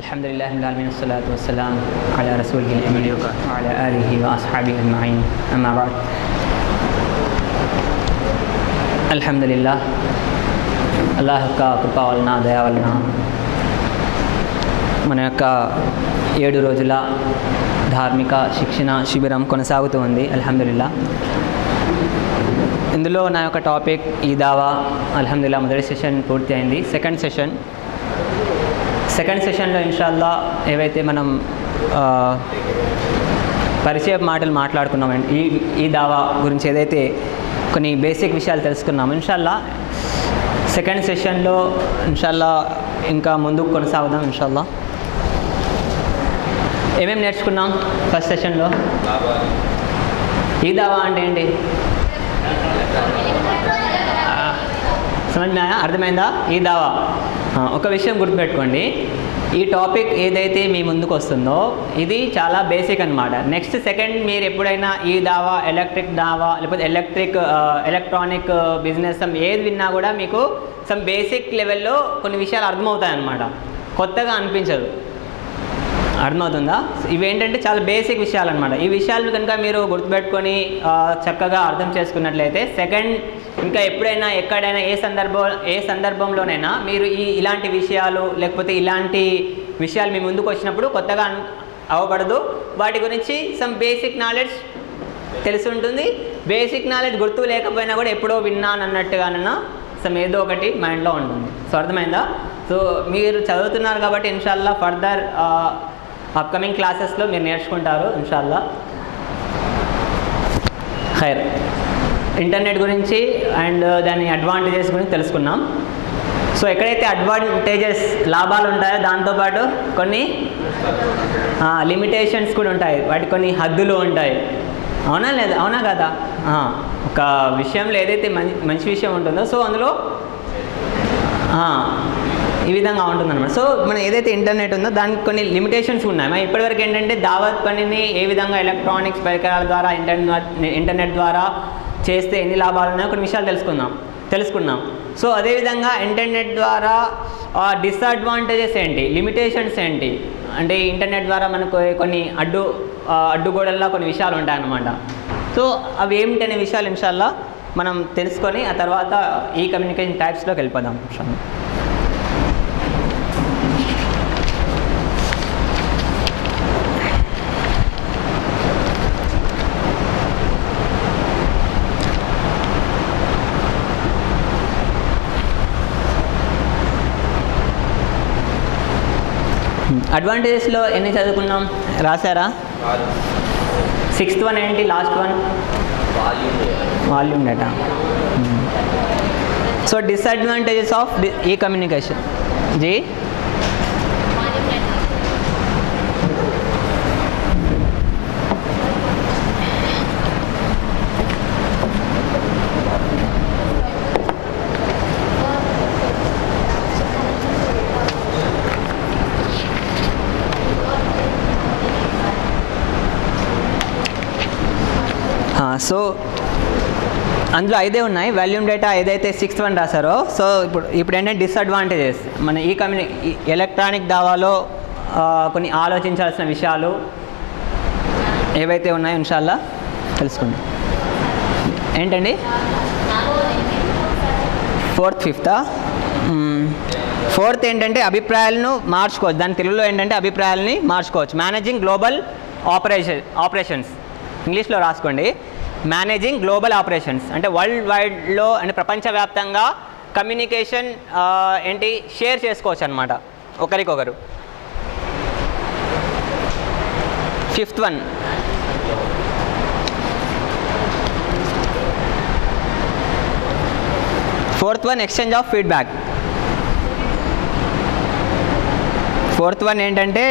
Alhamdulillah wassalatu wassalam ala rasulihil amin wa ala alihi wa ashabihi ajma'in. Amma ba'd. Alhamdulillah, Allah యొక్క కృప వలన దయ వలన మన యొక్క 7 రోజుల ధార్మిక శిక్షణ శిబిరం కొనసాగుతూ ఉంది. అల్హమ్దులిల్లా. ఇందులో నా యొక్క టాపిక్ ఈ దావా. అల్హమ్దులిల్లా మొదటి సెషన్ పూర్తి అయింది. సెకండ్ సెషన్లో ఇన్షాల్లా ఏవైతే మనం పరిచయ మాటలు మాట్లాడుకున్నామండి, ఈ దావా గురించి ఏదైతే కొన్ని బేసిక్ విషయాలు తెలుసుకున్నాము, ఇన్షాల్లా సెకండ్ సెషన్లో ఇన్షాల్లా ఇంకా ముందుకు కొనసాగుదాం. ఇన్షాల్లా ఏమేమి నేర్చుకున్నాం ఫస్ట్ సెషన్లో? ఈ దావా అంటే ఏంటి? సమజ్ఞాయా? అర్థమైందా? ఈ దావా. ఒక విషయం గుర్తుపెట్టుకోండి, ఈ టాపిక్ ఏదైతే మీ ముందుకు వస్తుందో ఇది చాలా బేసిక్ అన్నమాట. నెక్స్ట్ సెకండ్ మీరు ఎప్పుడైనా ఈ దావా, ఎలక్ట్రిక్ దావా, లేకపోతే ఎలక్ట్రానిక్ బిజినెస్ ఏది విన్నా కూడా మీకు సమ్ బేసిక్ లెవెల్లో కొన్ని విషయాలు అర్థమవుతాయి అన్నమాట. కొత్తగా అనిపించదు. అర్థమవుతుందా? ఇవేంటంటే చాలా బేసిక్ విషయాలు అనమాట. ఈ విషయాలను కనుక మీరు గుర్తుపెట్టుకొని చక్కగా అర్థం చేసుకున్నట్లయితే సెకండ్ ఇంకా ఎప్పుడైనా ఎక్కడైనా ఏ సందర్భంలోనైనా మీరు ఇలాంటి విషయాలు లేకపోతే ఇలాంటి విషయాలు మీ ముందుకు వచ్చినప్పుడు కొత్తగా అవ్వబడదు. వాటి గురించి సమ్ బేసిక్ నాలెడ్జ్ తెలిసి ఉంటుంది. బేసిక్ నాలెడ్జ్ గుర్తు లేకపోయినా కూడా ఎప్పుడో విన్నాను అన్నట్టుగానన్నా సమ్ ఏదో ఒకటి మైండ్లో ఉంటుంది. సో అర్థమైందా? సో మీరు చదువుతున్నారు కాబట్టి ఇన్షాల్లా ఫర్దర్ అప్కమింగ్ క్లాసెస్లో మీరు నేర్చుకుంటారు ఇన్షాల్లా. ఖైర్, ఇంటర్నెట్ గురించి అండ్ దాని అడ్వాంటేజెస్ గురించి తెలుసుకున్నాం. సో ఎక్కడైతే అడ్వాంటేజెస్ లాభాలు ఉంటాయో దాంతోపాటు కొన్ని లిమిటేషన్స్ కూడా ఉంటాయి. వాటికి కొన్ని హద్దులు ఉంటాయి. అవునా లేదా? అవునా కదా? ఒక విషయంలో ఏదైతే మంచి విషయం ఉంటుందో సో అందులో ఈ విధంగా ఉంటుందన్నమాట. సో మనం ఏదైతే ఇంటర్నెట్ ఉందో దానికి కొన్ని లిమిటేషన్స్ ఉన్నాయి. మనం ఇప్పటివరకు ఏంటంటే దావత్ పనిని ఏ విధంగా ఎలక్ట్రానిక్స్ పరికరాల ద్వారా ఇంటర్నెట్ ద్వారా చేస్తే ఎన్ని లాభాలు ఉన్నాయో కొన్ని విషయాలు తెలుసుకున్నాం. సో అదేవిధంగా ఇంటర్నెట్ ద్వారా డిసడ్వాంటేజెస్ ఏంటి, లిమిటేషన్స్ ఏంటి అంటే ఇంటర్నెట్ ద్వారా మనకు కొన్ని అడ్డుగోడల్లా కొన్ని విషయాలు ఉంటాయన్నమాట. సో అవి ఏమిటి అనే విషయాలు ఇన్షాల్లా మనం తెలుసుకొని ఆ తర్వాత ఈ కమ్యూనికేషన్ టైప్స్లోకి వెళ్ళిపోదాం. అడ్వాంటేజెస్లో ఎన్ని చదువుకున్నాం? రాశారా? 6th వన్ ఏంటి? Last one volume data. So disadvantages of ఈ కమ్యూనికేషన్ జీ. సో అందులో 5 ఉన్నాయి. వాల్యూమ్ డేటా ఏదైతే 6th వన్ రాశారో సో ఇప్పుడు ఏంటంటే డిసడ్వాంటేజెస్ మన ఎలక్ట్రానిక్ దావాలో కొన్ని ఆలోచించాల్సిన విషయాలు ఏవైతే ఉన్నాయో ఇన్షాల్లా తెలుసుకుందాం. ఏంటండి? 4th 5th 4th ఏంటంటే అభిప్రాయాలను మార్చుకోవచ్చు. దాని తెలుగులో ఏంటంటే అభిప్రాయాలని మార్చుకోవచ్చు. మేనేజింగ్ గ్లోబల్ ఆపరేషన్స్ ఇంగ్లీష్లో రాసుకోండి. మేనేజింగ్ గ్లోబల్ ఆపరేషన్స్ అంటే వరల్డ్ వైడ్లో అంటే ప్రపంచవ్యాప్తంగా కమ్యూనికేషన్ ఏంటి షేర్ చేసుకోవచ్చు అనమాట ఒకరికొకరు. 5th one fourth one exchange of feedback. 4th one ఏంటంటే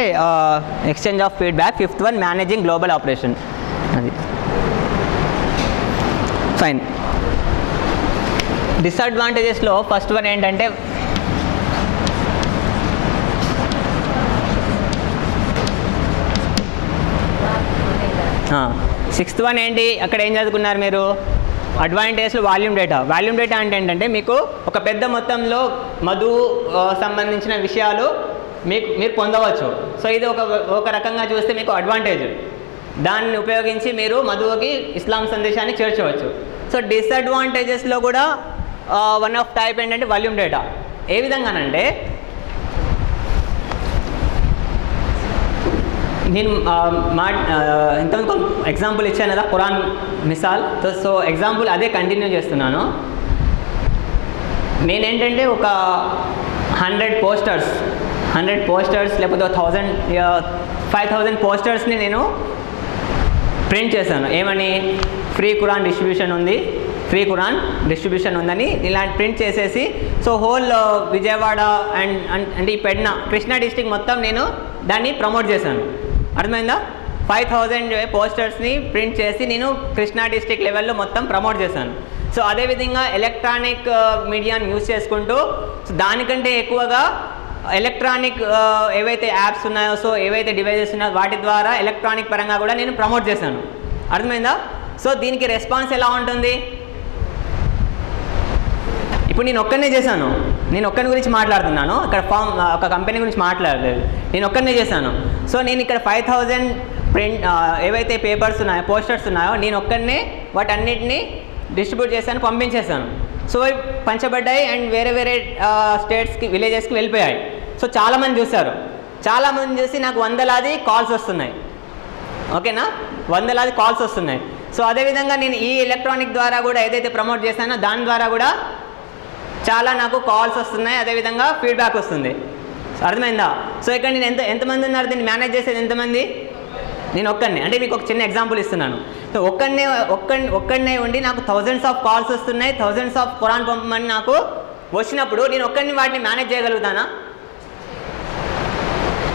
exchange of feedback. 5th one managing global operation. అది ఫైన్. డిసడ్వాంటేజెస్లో ఫస్ట్ వన్ ఏంటంటే సిక్స్త్ వన్ ఏంటి? అక్కడ ఏం చదువుకున్నారు మీరు? అడ్వాంటేజ్లు వాల్యూమ్ డేటా. వాల్యూమ్ డేటా అంటే ఏంటంటే మీకు ఒక పెద్ద మొత్తంలో సంబంధించిన విషయాలు మీరు పొందవచ్చు. సో ఇది ఒక రకంగా చూస్తే మీకు అడ్వాంటేజ్. దాన్ని ఉపయోగించి మీరు మధువుకి ఇస్లాం సందేశాన్ని చేర్చవచ్చు. సో డిసడ్వాంటేజెస్లో కూడా వన్ ఆఫ్ టైప్ ఏంటంటే వాల్యూమ్ డేటా. ఏ విధంగానంటే నేను ఇంతకు ఎగ్జాంపుల్ ఇచ్చాను కదా ఖురాన్ మిసాల్. సో ఎగ్జాంపుల్ అదే కంటిన్యూ చేస్తున్నాను. నేనేంటంటే ఒక 100 పోస్టర్స్ లేకపోతే 5,000 పోస్టర్స్ని నేను ప్రింట్ చేశాను. ఏమని ఫ్రీ ఖురాన్ డిస్ట్రిబ్యూషన్ ఉందని ఇలా ప్రింట్ చేసేసి సో హోల్ విజయవాడ అంటే ఈ పెడ్న కృష్ణా డిస్ట్రిక్ట్ మొత్తం నేను దాన్ని ప్రమోట్ చేశాను. అర్థమైందా? 5,000 పోస్టర్స్ని ప్రింట్ చేసి నేను కృష్ణా డిస్ట్రిక్ట్ లెవెల్లో మొత్తం ప్రమోట్ చేశాను. సో అదేవిధంగా ఎలక్ట్రానిక్ మీడియాని యూజ్ చేసుకుంటూ సో దానికంటే ఎక్కువగా ఎలక్ట్రానిక్ ఏవైతే యాప్స్ ఉన్నాయో సో ఏవైతే డివైజెస్ ఉన్నాయో వాటి ద్వారా ఎలక్ట్రానిక్ పరంగా కూడా నేను ప్రమోట్ చేశాను. అర్థమైందా? సో దీనికి రెస్పాన్స్ ఎలా ఉంటుంది? ఇప్పుడు నేను ఒక్కనే చేశాను, నేను ఒక్కని గురించి మాట్లాడుతున్నాను, ఇక్కడ ఒక కంపెనీ గురించి మాట్లాడలేదు, నేను ఒక్కనే చేశాను. సో నేను ఇక్కడ 5,000 ప్రింట్ ఏవైతే పేపర్స్ ఉన్నాయో పోస్టర్స్ ఉన్నాయో నేను ఒక్కనే వాటన్నిటిని డిస్ట్రిబ్యూట్ చేశాను, పంపించేశాను. సో పంచబడ్డాయి అండ్ వేరే స్టేట్స్కి విలేజెస్కి వెళ్ళిపోయాయి. సో చాలామంది చూశారు, చాలామంది చూసి నాకు వందలాది కాల్స్ వస్తున్నాయి. ఓకేనా? వందలాది కాల్స్ వస్తున్నాయి. సో అదేవిధంగా నేను ఈ ఎలక్ట్రానిక్ ద్వారా కూడా ఏదైతే ప్రమోట్ చేశానో దాని ద్వారా కూడా చాలా నాకు కాల్స్ వస్తున్నాయి, అదేవిధంగా ఫీడ్బ్యాక్ వస్తుంది. అర్థమైందా? సో ఇక్కడ నేను ఎంతమంది ఉన్నారు దీన్ని మేనేజ్ చేసేది ఎంతమంది? నేను ఒక్కడినే. అంటే మీకు ఒక చిన్న ఎగ్జాంపుల్ ఇస్తున్నాను. సో ఒక్కడినే ఉండి నాకు థౌజండ్స్ ఆఫ్ కాల్స్ వస్తున్నాయి, థౌజండ్స్ ఆఫ్ ఖురాన్ పంపమని నాకు వచ్చినప్పుడు నేను ఒక్కడిని వాటిని మేనేజ్ చేయగలుగుతానా?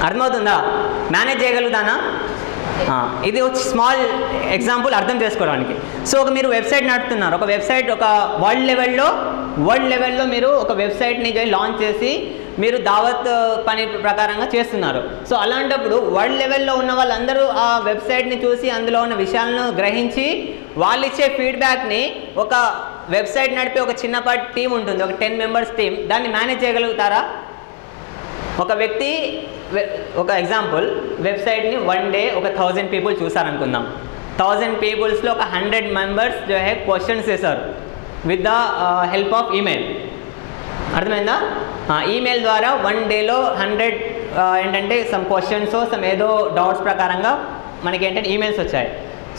అర్థమవుతుందా? మేనేజ్ చేయగలుగుతానా? ఇది ఒక స్మాల్ ఎగ్జాంపుల్ అర్థం చేసుకోవడానికి. సో మీరు వెబ్సైట్ నడుపుతున్నారు, ఒక వెబ్సైట్ ఒక వరల్డ్ లెవెల్లో మీరు ఒక వెబ్సైట్ని లాంచ్ చేసి మీరు దావత్ పని ప్రకారంగా చేస్తున్నారు. సో అలాంటప్పుడు వరల్డ్ లెవెల్లో ఉన్న వాళ్ళందరూ ఆ వెబ్సైట్ని చూసి అందులో ఉన్న విషయాలను గ్రహించి వాళ్ళు ఇచ్చే ఫీడ్బ్యాక్ని ఒక వెబ్సైట్ నడిపే ఒక చిన్నపాటి టీం ఉంటుంది, ఒక 10 మెంబర్స్ టీం, దాన్ని మేనేజ్ చేయగలుగుతారా? ఒక వ్యక్తి ఒక ఎగ్జాంపుల్ వెబ్సైట్ని వన్ డే ఒక 1000 పీపుల్ చూసారనుకుందాం. 1000 పీపుల్స్లో ఒక 100 మెంబర్స్ క్వశ్చన్స్ చేశారు with the help of email. అర్థమైందా? ఈమెయిల్ ద్వారా వన్ డేలో 100 ఏంటంటే సమ్ క్వశ్చన్స్ సమ్ ఏదో డౌట్స్ ప్రకారంగా మనకి ఏంటంటే ఈమెయిల్స్ వచ్చాయి.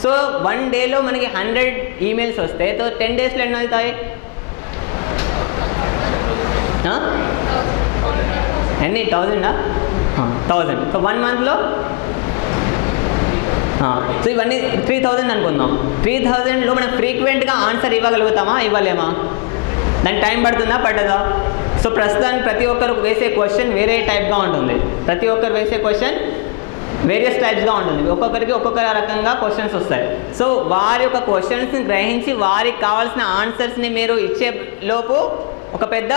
సో వన్ డేలో మనకి 100 ఈమెయిల్స్ వస్తే సో 10 డేస్లో ఎన్ని అవుతాయి? ఎన్ని? 1000? 1000. సో 1 మంత్లో సో ఇవన్నీ 3000 అనుకుందాం. 3000లో మనం ఫ్రీక్వెంట్గా ఆన్సర్ ఇవ్వగలుగుతామా? ఇవ్వలేమా? దానికి టైం పడుతుందా? పట్టదా? సో ప్రస్తుతానికి ప్రతి ఒక్కరు వేసే క్వశ్చన్ వేరే టైప్గా ఉంటుంది, ప్రతి ఒక్కరు వేసే క్వశ్చన్ వేరియస్ టైప్స్గా ఉంటుంది, ఒక్కొక్కరికి ఒక్కొక్క రకంగా క్వశ్చన్స్ వస్తాయి. సో వారి యొక్క క్వశ్చన్స్ని గ్రహించి వారికి కావాల్సిన ఆన్సర్స్ని మీరు ఇచ్చే లోపు ఒక పెద్ద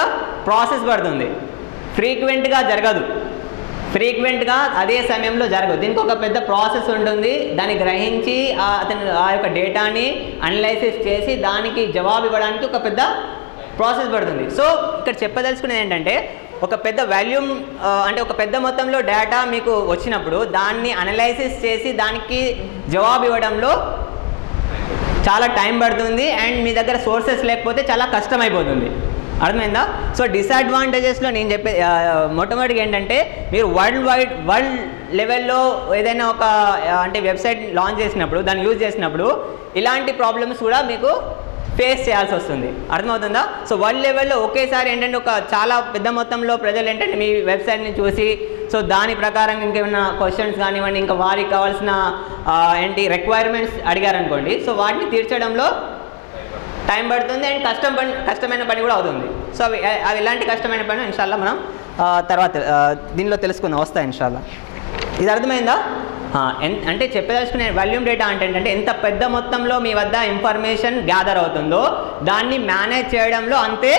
ప్రాసెస్ పడుతుంది. ఫ్రీక్వెంట్గా జరగదు, ఫ్రీక్వెంట్గా అదే సమయంలో జరగదు. దీనికి ఒక పెద్ద ప్రాసెస్ ఉంటుంది. దాన్ని గ్రహించి అతను ఆ యొక్క డేటాని అనలైసిస్ చేసి దానికి జవాబు ఇవ్వడానికి ఒక పెద్ద ప్రాసెస్ పడుతుంది. సో ఇక్కడ చెప్పదలుచుకునేది ఏంటంటే ఒక పెద్ద వాల్యూమ్ అంటే ఒక పెద్ద మొత్తంలో డేటా మీకు వచ్చినప్పుడు దాన్ని అనలైసిస్ చేసి దానికి జవాబు ఇవ్వడంలో చాలా టైం పడుతుంది అండ్ మీ దగ్గర సోర్సెస్ లేకపోతే చాలా కష్టమైపోతుంది. అర్థమైందా? సో డిసడ్వాంటేజెస్లో నేను చెప్పే మొట్టమొదటిగా ఏంటంటే మీరు వరల్డ్ లెవెల్లో ఏదైనా ఒక అంటే వెబ్సైట్ లాంచ్ చేసినప్పుడు దాన్ని యూజ్ చేసినప్పుడు ఇలాంటి ప్రాబ్లమ్స్ కూడా మీకు ఫేస్ చేయాల్సి వస్తుంది. అర్థమవుతుందా? సో వరల్డ్ లెవెల్లో ఒకేసారి ఏంటంటే ఒక చాలా పెద్ద మొత్తంలో ప్రజలు ఏంటంటే మీ వెబ్సైట్ని చూసి సో దాని ప్రకారం ఇంకేమైనా క్వశ్చన్స్ కానివ్వండి ఇంకా వారికి కావాల్సిన ఏంటి రిక్వైర్మెంట్స్ అడిగారనుకోండి, సో వాటిని తీర్చడంలో టైం పడుతుంది అండ్ కష్టమైన పని కూడా అవుతుంది. సో అవి ఎలాంటి కష్టమైన పని ఇన్షాల్లా మనం తర్వాత దీనిలో తెలుసుకుందాం, వస్తాయి ఇన్షాల్లా. ఇది అర్థమైందా? అంటే చెప్పదలుచుకునే వాల్యూమ్ డేటా అంటే ఏంటంటే ఎంత పెద్ద మొత్తంలో మీ వద్ద ఇన్ఫర్మేషన్ గ్యాదర్ అవుతుందో దాన్ని మేనేజ్ చేయడంలో అంతే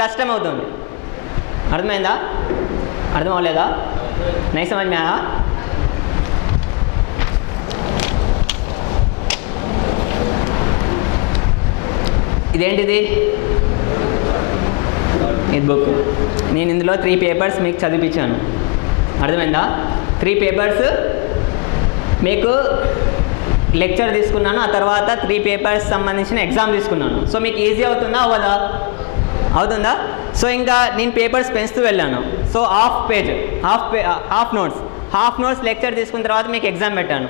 కష్టమవుతుంది. అర్థమైందా? అర్థం అవ్వలేదా? నై సమజ్ మే ఆయా? ఇదేంటిది? ఇది బుక్. నేను ఇందులో 3 పేపర్స్ మీకు చదివించాను, అర్థమైందా? 3 పేపర్స్ మీకు లెక్చర్ తీసుకున్నాను, ఆ తర్వాత 3 పేపర్స్ సంబంధించిన ఎగ్జామ్ తీసుకున్నాను. సో మీకు ఈజీ అవుతుందా అవ్వదా? అవుతుందా? సో ఇంకా నేను పేపర్స్ పెంచుతూ వెళ్ళాను. సో హాఫ్ నోట్స్ లెక్చర్ తీసుకున్న తర్వాత మీకు ఎగ్జామ్ పెట్టాను.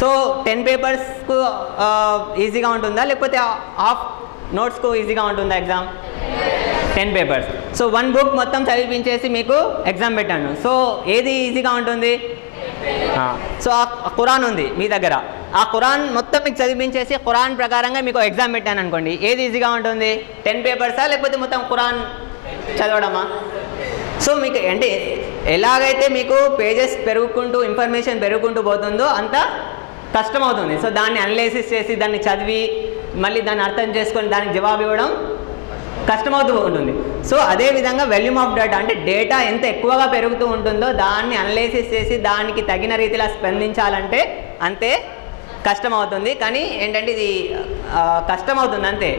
సో 10 పేపర్స్కు ఈజీగా ఉంటుందా, లేకపోతే హాఫ్ నోట్స్కు ఈజీగా ఉంటుందా ఎగ్జామ్? 10 పేపర్స్. సో 1 బుక్ మొత్తం చదివించేసి మీకు ఎగ్జామ్ పెట్టాను. సో ఏది ఈజీగా ఉంటుంది? సో ఆ ఖురాన్ ఉంది మీ దగ్గర, ఆ ఖురాన్ మొత్తం మీకు చదివించేసి ఖురాన్ ప్రకారంగా మీకు ఎగ్జామ్ పెట్టాను అనుకోండి, ఏది ఈజీగా ఉంటుంది? 10 పేపర్సా లేకపోతే మొత్తం ఖురాన్ చదవడమా? సో మీకు అంటే ఎలాగైతే మీకు పేజెస్ పెరుగుకుంటూ ఇన్ఫర్మేషన్ పెరుగుకుంటూ పోతుందో అంత కష్టం అవుతుంది. సో దాన్ని అనలైసిస్ చేసి దాన్ని చదివి మళ్ళీ దాన్ని అర్థం చేసుకొని దానికి జవాబు ఇవ్వడం కష్టమవుతూ ఉంటుంది. సో అదేవిధంగా వాల్యూమ్ ఆఫ్ డేటా అంటే డేటా ఎంత ఎక్కువగా పెరుగుతూ ఉంటుందో దాన్ని అనలైసిస్ చేసి దానికి తగిన రీతిలో స్పందించాలంటే అంతే కష్టమవుతుంది. కానీ ఏంటంటే ఇది కష్టమవుతుంది అంతే.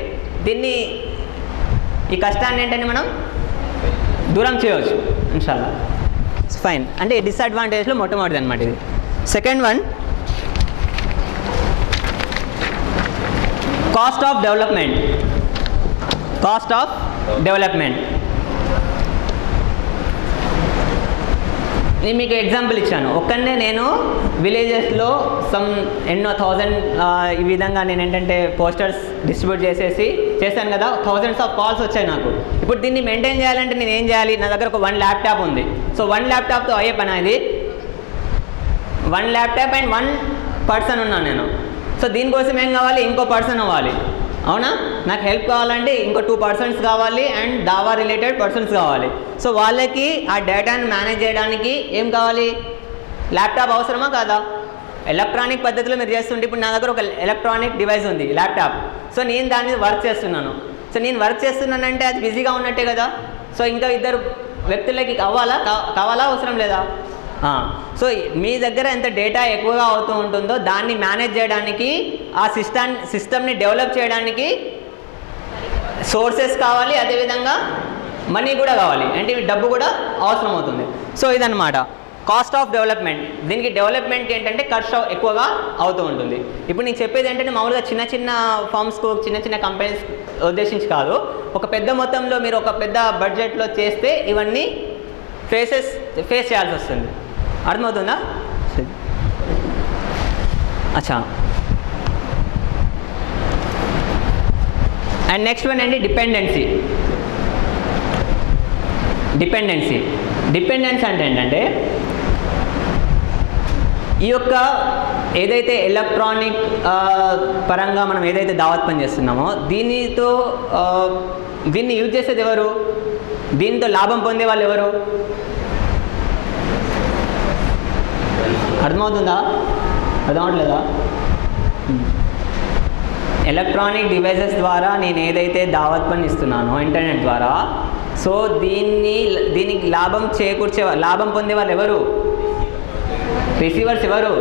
ఈ కష్టాన్ని ఏంటంటే మనం దూరం చేయవచ్చు ఇన్షాల్లా. ఫైన్. అంటే డిసడ్వాంటేజ్లో మొట్టమొదటిది అనమాట ఇది. Second one, cost of development. నేను మీకు ఎగ్జాంపుల్ ఇచ్చాను. ఒక్కనే నేను విలేజెస్లో ఎన్నో 1000 ఈ విధంగా నేను ఏంటంటే పోస్టర్స్ డిస్ట్రిబ్యూట్ చేశాను కదా, థౌజండ్స్ ఆఫ్ కాల్స్ వచ్చాయి నాకు. ఇప్పుడు దీన్ని మెయింటైన్ చేయాలంటే నేను ఏం చేయాలి? నా దగ్గర ఒక 1 ల్యాప్టాప్ ఉంది. సో 1 ల్యాప్టాప్తో అయ్యే పని ఇది. 1 ల్యాప్టాప్ అండ్ 1 పర్సన్ ఉన్నాను నేను. సో దీనికోసం ఏం కావాలి? ఇంకో పర్సన్ అవ్వాలి, అవునా? నాకు హెల్ప్ కావాలంటే ఇంకో 2 పర్సన్స్ కావాలి అండ్ దావా రిలేటెడ్ పర్సన్స్ కావాలి. సో వాళ్ళకి ఆ డేటాను మేనేజ్ చేయడానికి ఏం కావాలి? ల్యాప్టాప్ అవసరమా కాదా? ఎలక్ట్రానిక్ పద్ధతిలో మీరు చేస్తుంటే ఇప్పుడు నా దగ్గర ఒక ఎలక్ట్రానిక్ డివైస్ ఉంది, ల్యాప్టాప్. సో నేను దాని మీద వర్క్ చేస్తున్నాను. సో నేను వర్క్ చేస్తున్నానంటే అది బిజీగా ఉన్నట్టే కదా. సో ఇంకా 2 వ్యక్తులకి కావాలా అవసరం లేదా? సో మీ దగ్గర ఎంత డేటా ఎక్కువగా అవుతూ ఉంటుందో దాన్ని మేనేజ్ చేయడానికి, ఆ సిస్టమ్ని డెవలప్ చేయడానికి సోర్సెస్ కావాలి, అదేవిధంగా మనీ కూడా కావాలి, అంటే డబ్బు కూడా అవసరం అవుతుంది. సో ఇదన్నమాట కాస్ట్ ఆఫ్ డెవలప్మెంట్. దీనికి డెవలప్మెంట్కి ఏంటంటే ఖర్చు ఎక్కువగా అవుతూ ఉంటుంది. ఇప్పుడు నేను చెప్పేది ఏంటంటే మామూలుగా చిన్న ఫార్మ్స్కు చిన్న కంపెనీస్ ఉద్దేశించి కాదు, ఒక పెద్ద మొత్తంలో మీరు ఒక పెద్ద బడ్జెట్లో చేస్తే ఇవన్నీ ఫేస్ చేయాల్సి వస్తుంది. అర్థమవుతుందా? అచ్చా. అండ్ నెక్స్ట్ వన్ అండి డిపెండెన్సీ అంటే ఏంటంటే ఈ యొక్క ఏదైతే ఎలక్ట్రానిక్ పరంగా మనం ఏదైతే దావత్ పని చేస్తున్నామో దీన్ని యూజ్ చేసేది ఎవరు? దీంతో లాభం పొందే వాళ్ళు ఎవరు? అర్థమవుతుందా? అర్థమవట్లేదా? ఎలక్ట్రానిక్ డివైసెస్ ద్వారా నేను ఏదైతే దావత్ పని ఇస్తున్నానో ఇంటర్నెట్ ద్వారా, సో దీనికి లాభం పొందే వాళ్ళు ఎవరు? రిసీవర్స్ ఎవరు?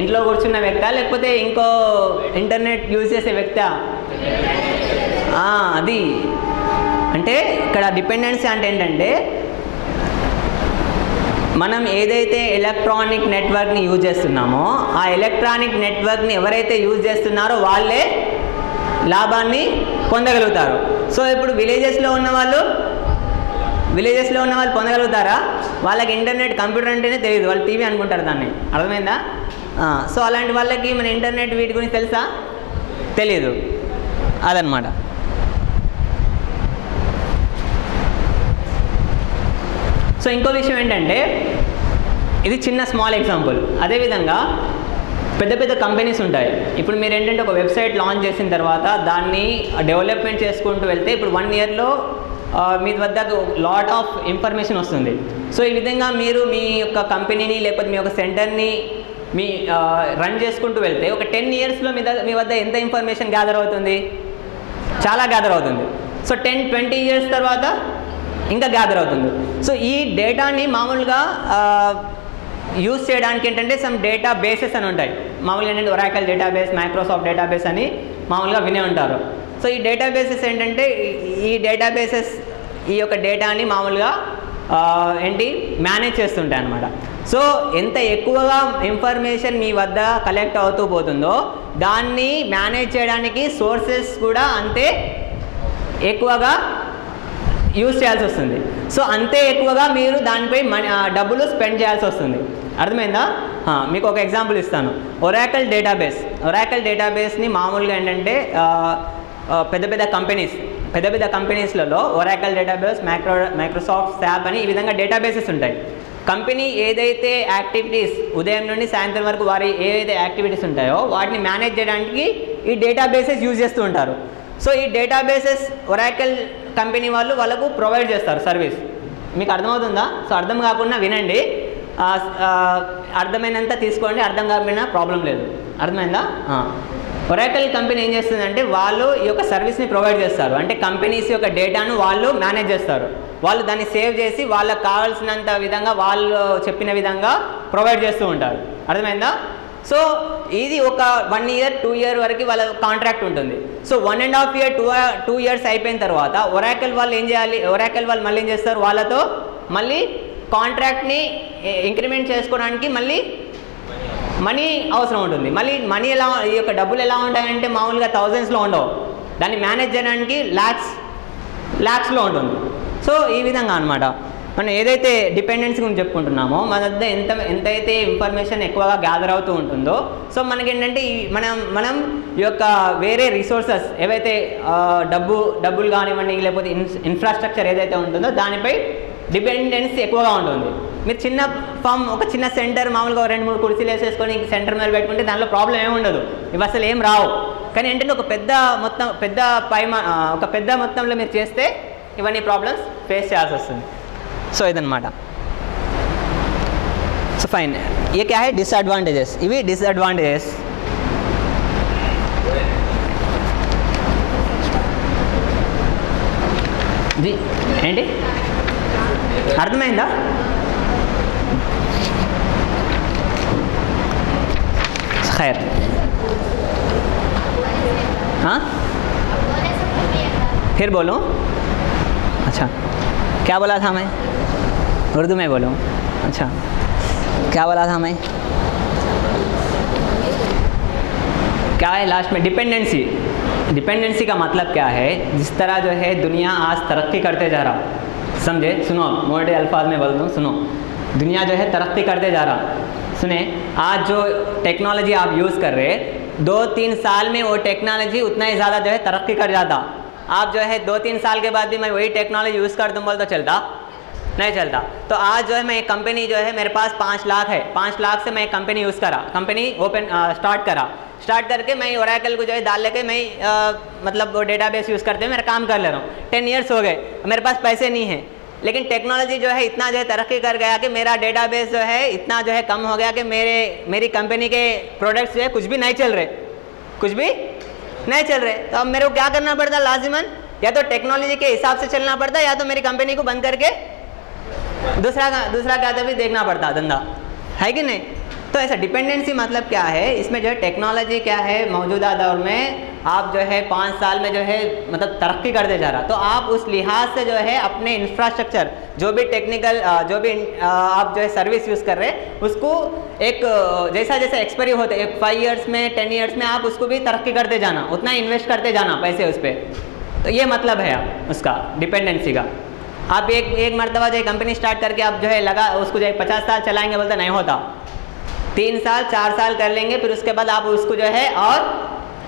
ఇంట్లో కూర్చున్న వ్యక్తా లేకపోతే ఇంకో ఇంటర్నెట్ యూజ్ చేసే వ్యక్తా? అది అంటే ఇక్కడ డిపెండెన్సీ అంటే ఏంటంటే మనం ఏదైతే ఎలక్ట్రానిక్ నెట్వర్క్ని యూజ్ చేస్తున్నామో ఆ ఎలక్ట్రానిక్ నెట్వర్క్ని ఎవరైతే యూజ్ చేస్తున్నారో వాళ్ళే లాభాన్ని పొందగలుగుతారు. సో ఇప్పుడు విలేజెస్లో ఉన్న వాళ్ళు పొందగలుగుతారా? వాళ్ళకి ఇంటర్నెట్, కంప్యూటర్ అంటేనే తెలియదు, వాళ్ళు టీవీ అనుకుంటారు దాన్ని. అర్థమైందా? సో అలాంటి వాళ్ళకి మన ఇంటర్నెట్ వీటి గురించి తెలుసా? తెలియదు. అదనమాట. సో ఇంకో విషయం ఏంటంటే ఇది స్మాల్ ఎగ్జాంపుల్. అదేవిధంగా పెద్ద కంపెనీస్ ఉంటాయి. ఇప్పుడు మీరు ఏంటంటే ఒక వెబ్సైట్ లాంచ్ చేసిన తర్వాత దాన్ని డెవలప్మెంట్ చేసుకుంటూ వెళ్తే ఇప్పుడు 1 ఇయర్లో మీ వద్ద లాట్ ఆఫ్ ఇన్ఫర్మేషన్ వస్తుంది. సో ఈ విధంగా మీరు మీ యొక్క కంపెనీని లేకపోతే మీ యొక్క సెంటర్ని రన్ చేసుకుంటూ వెళ్తే ఒక 10 ఇయర్స్లో మీ వద్ద ఎంత ఇన్ఫర్మేషన్ గ్యాదర్ అవుతుంది? చాలా గ్యాదర్ అవుతుంది. సో 10-20 ఇయర్స్ తర్వాత ఇంకా గ్యాదర్ అవుతుంది. సో ఈ డేటాని మామూలుగా యూజ్ చేయడానికి ఏంటంటే సమ్ డేటా బేసెస్ అని ఉంటాయి. మామూలుగా ఏంటంటే ఒరాకిల్ డేటాబేస్, మైక్రోసాఫ్ట్ డేటాబేస్ అని మామూలుగా వినే ఉంటారు. సో ఈ డేటాబేసెస్ ఏంటంటే ఈ డేటాబేసెస్ ఈ యొక్క డేటాని మామూలుగా ఏంటి మేనేజ్ చేస్తుంటాయి అన్నమాట. సో ఎంత ఎక్కువగా ఇన్ఫర్మేషన్ మీ వద్ద కలెక్ట్ అవుతూ పోతుందో దాన్ని మేనేజ్ చేయడానికి సోర్సెస్ కూడా అంతే ఎక్కువగా యూజ్ చేయాల్సి వస్తుంది. సో అంతే ఎక్కువగా మీరు దానిపై డబ్బులు స్పెండ్ చేయాల్సి వస్తుంది. అర్థమైందా? మీకు ఒక ఎగ్జాంపుల్ ఇస్తాను. ఒరాకిల్ డేటాబేస్ని మామూలుగా ఏంటంటే పెద్ద పెద్ద కంపెనీస్లలో ఒరాకిల్ డేటాబేస్, మైక్రోసాఫ్ట్, SAP అని ఈ విధంగా డేటాబేసెస్ ఉంటాయి. కంపెనీ ఏదైతే యాక్టివిటీస్ ఉదయం నుండి సాయంత్రం వరకు వారి ఏదైతే యాక్టివిటీస్ ఉంటాయో వాటిని మేనేజ్ చేయడానికి ఈ డేటాబేసెస్ యూజ్ చేస్తూ ఉంటారు. సో ఈ డేటాబేసెస్ ఒరాకిల్ కంపెనీ వాళ్ళకు ప్రొవైడ్ చేస్తారు సర్వీస్. మీకు అర్థమవుతుందా? సో అర్థం కాకుండా వినండి, అర్థమైనంత తీసుకోండి, అర్థం కాకపోయినా ప్రాబ్లం లేదు. అర్థమైందా? ఒరాకిల్ కంపెనీ ఏం చేస్తుందంటే వాళ్ళు ఈ యొక్క సర్వీస్ని ప్రొవైడ్ చేస్తారు. అంటే కంపెనీస్ యొక్క డేటాను వాళ్ళు మేనేజ్ చేస్తారు. వాళ్ళు దాన్ని సేవ్ చేసి వాళ్ళకి కావాల్సినంత విధంగా వాళ్ళు చెప్పిన విధంగా ప్రొవైడ్ చేస్తూ ఉంటారు. అర్థమైందా? సో ఇది ఒక 1 year 2 year వరకు వాళ్ళ కాంట్రాక్ట్ ఉంటుంది. సో 1.5 year 2 years అయిపోయిన తర్వాత ఒరాకిల్ వాళ్ళు ఏం చేయాలి? ఒరాకిల్ వాళ్ళు మళ్ళీ ఏం చేస్తారు? వాళ్ళతో మళ్ళీ కాంట్రాక్ట్ని ఇంక్రిమెంట్ చేసుకోవడానికి మళ్ళీ మనీ అవసరం ఉంటుంది. మళ్ళీ మనీ ఈ యొక్క డబ్బులు ఎలా ఉంటాయంటే మామూలుగా థౌజండ్స్లో ఉండవు, దాన్ని మేనేజ్ చేయడానికి ల్యాక్స్లో ఉంటుంది. సో ఈ విధంగా అనమాట మనం ఏదైతే డిపెండెన్సీ గురించి చెప్పుకుంటున్నామో మన వద్ద ఎంతైతే ఇన్ఫర్మేషన్ ఎక్కువగా గ్యాదర్ అవుతూ ఉంటుందో సో మనకేంటంటే మనం ఈ యొక్క వేరే రిసోర్సెస్ ఏవైతే డబ్బులు కానివ్వండి లేకపోతే ఇన్ఫ్రాస్ట్రక్చర్ ఏదైతే ఉంటుందో దానిపై డిపెండెన్సీ ఎక్కువగా ఉంటుంది. మీరు చిన్న ఫామ్ ఒక చిన్న సెంటర్ మామూలుగా 2-3 కుర్చీలు వేసేసుకొని సెంటర్ మీద పెట్టుకుంటే దానిలో ప్రాబ్లం ఏమి ఉండదు, ఇవి అసలు ఏం రావు. కానీ ఏంటంటే ఒక పెద్ద మొత్తంలో మీరు చేస్తే ఇవన్నీ ప్రాబ్లమ్స్ ఫేస్ చేయాల్సి వస్తుంది. సో ఇదన్నమాట. సో ఫైన్, ये क्या है? డిసడ్వాంటేజెస్. ఇవి డిసడ్వాంటేజెస్. जी ఏంటి అర్థమైందా? खैर हाँ फिर बोलूँ? अच्छा क्या बोला था मैं? उर्दू में बोलूँ? अच्छा क्या बोला था मैं? क्या है लास्ट में? डिपेंडेंसी का मतलब क्या है? जिस तरह जो है दुनिया आज तरक्की करते जा रहा, समझे? सुनो, मोटे अल्फाज में बोल दूँ, सुनो. दुनिया जो है तरक्की करते जा रहा. सुने, आज जो टेक्नोलॉजी आप यूज़ कर रहे हैं 2-3 साल में वो टेक्नोलॉजी उतना ही ज़्यादा जो है तरक्की कर जाता. आप जो है 2-3 साल के बाद भी मैं वही टेक्नोलॉजी यूज़ कर दूँ बोल तो चलता नहीं चलता. तो आज जो है मैं एक कंपनी जो है मेरे पास 5 लाख है, 5 लाख से मैं एक कंपनी यूज़ करा, कंपनी स्टार्ट करके मैं ओरेकल को जो है डाल लेके मैं मतलब वो डेटाबेस यूज़ करते हुए मेरा काम कर ले रहा हूँ. 10 years हो गए, मेरे पास पैसे नहीं है, लेकिन टेक्नोलॉजी जो है इतना जो है तरक्की कर गया कि मेरा डेटाबेस जो है इतना जो है कम हो गया कि मेरी कंपनी के प्रोडक्ट्स जो है कुछ भी नहीं चल रहे. तो अब मेरे को क्या करना पड़ता? लाजिमन या तो टेक्नोलॉजी के हिसाब से चलना पड़ता या तो मेरी कंपनी को बंद करके दूसरा क्या भी देखना पड़ता धंधा, है कि नहीं? तो ऐसा डिपेंडेंसी मतलब क्या है? इसमें जो है टेक्नोलॉजी क्या है मौजूदा दौर में आप जो है 5 साल में जो है मतलब तरक्की करते जा रहा, तो आप उस लिहाज से जो है अपने इंफ्रास्ट्रक्चर जो भी टेक्निकल जो भी आप जो है सर्विस यूज़ कर रहे हैं उसको एक जैसा एक्सपायरी होते हैं 5 years में 10 years में आप उसको भी तरक्की करते जाना, उतना इन्वेस्ट करते जाना पैसे उस पर. तो ये मतलब है उसका डिपेंडेंसी का. आप एक मरतबा जो कंपनी स्टार्ट करके आप जो है उसको जो है 50 साल चलाएंगे बोलते नहीं होता. 3 साल 4 साल कर लेंगे, फिर उसके बाद आप उसको जो है और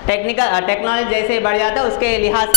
टेक्नोलॉजी जैसे बढ़ जाता है उसके लिहाज